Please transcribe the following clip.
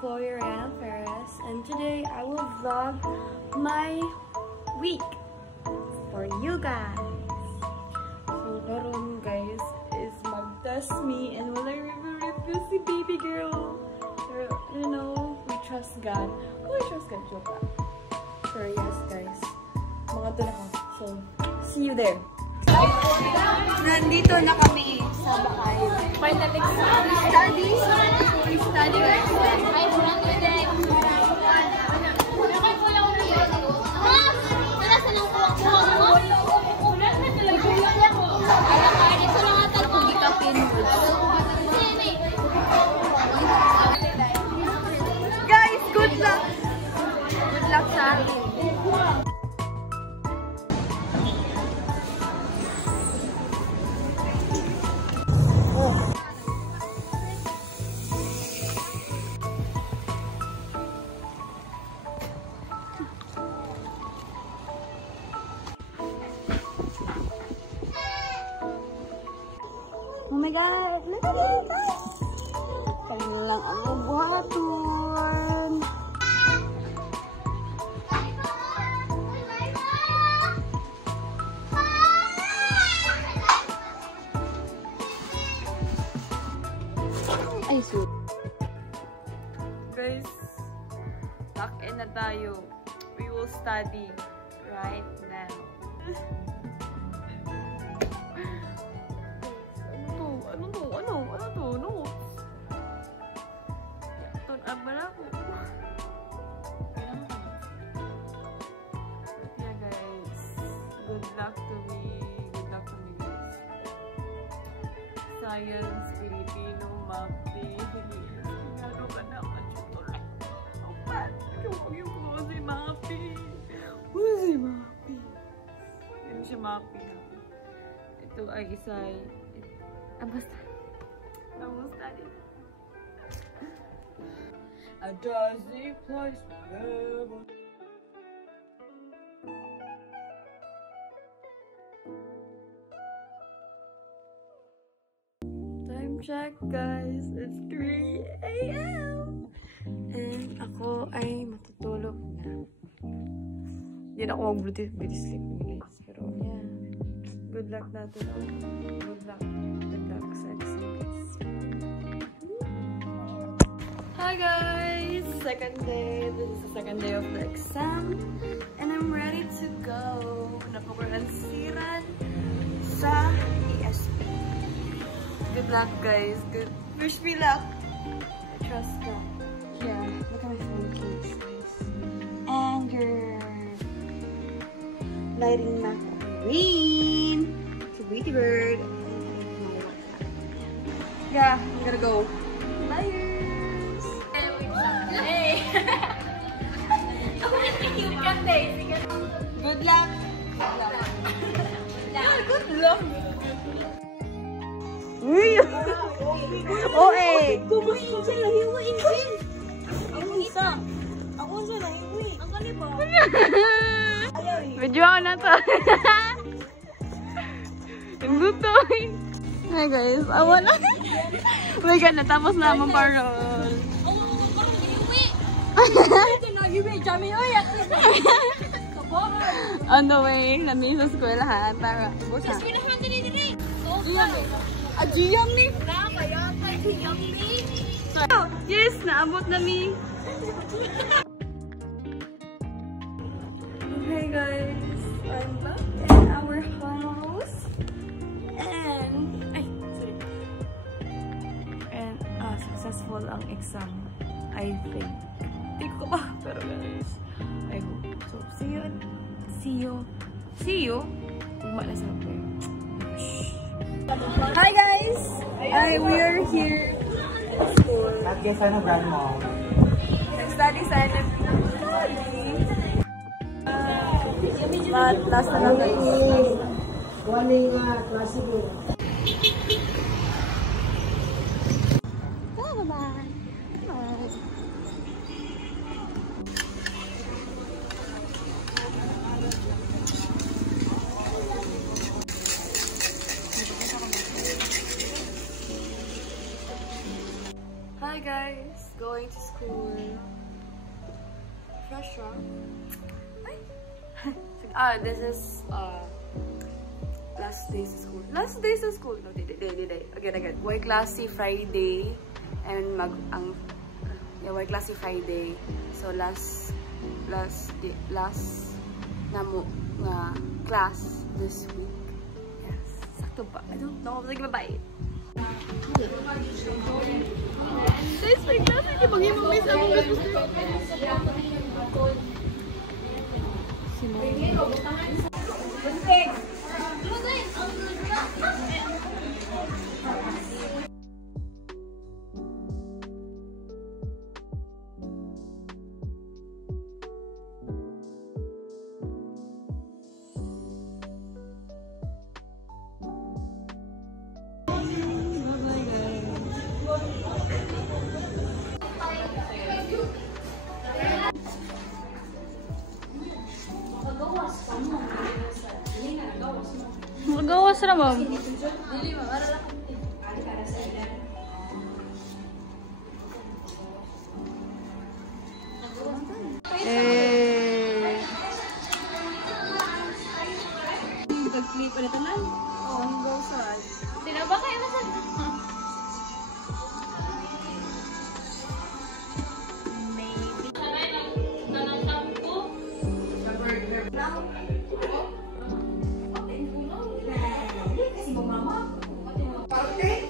Chloe Rana Perez, and today I will vlog my week for you guys. So karon guys is mag-test me and will I review si baby girl. Pero, you know, we trust God. Oh, I trust God, joke lang. Pero yes guys, mga doon ako. So, see you there. Nandito na kami sa Bakay. Finally, study. We study right now. I run with it. Wala sa nang kuwang-kuwang mo? Wala na talaga. Alam ito lang ata kung ikapin mo. Guys, good luck! Good luck sa akin. Oh my god, look at it! Kaya lang ang buhaton. Ay, sweet. Guys, lock in na tayo. We will study right now. Yeah guys, good luck to me guys. Science, Filipino, Mapi. Ano ka na tuloy. Yung ko si Mapi. Si Mapi. Yan si Mapi. Ito ay isay. Basta. Basta din. A dusty place forever. Time check guys, it's 3 AM and ako ay matutulog na. Hindi na ako mag-beauty sleep guys, pero yeah, good luck natin. Good luck sa exams. Hi guys! Second day. This is the second day of the exam. And I'm ready to go. Napakulansiran sa ESP. Good luck guys. Good. Wish me luck. I trust God. Yeah. Look at my phone case guys. And your lighting map green. It's a Tweety Bird. Yeah, I'm gonna go. Bye. Good luck. Good luck. Uy! Oh eh! Kumusta siya nahiwa ingin? Ako isa. Ako siya nahiwi. Ang kaliba. Video ako na to. Yung gutoy. Hi guys, awan na. Oh my god, natapos na ang parol. On the way, nami sa eskwelahan para busa. Sa eskwelahan dili. Ajiyam ni. Na kaya ajiyam ni. Yes, naabot nami. Hey guys, I'm back in our house. And successful ang exam, I think. Hindi ko ba? Pero guys, I hope. So, see you. Ugma na sa akin. Hi guys! We are here at school. Nag-guess ano, grandma? Nag-study sa last na lang guys. Waling klase ko. Bye-bye. Bye guys! Going to school. Fresh rock. Bye! This is last days of school. Last days of school. No, day. Again. White classy Friday. And white classy Friday. So last namo nga class this week. Yes. Sakto ba? I don't know. Sige, bye-bye. Guys, may class. Hindi mag-imong may sa mga Magawas na, ma'am. Pag-clip ulit naman. Oo, ang gawsad. Sino ba kayo masal? Okay.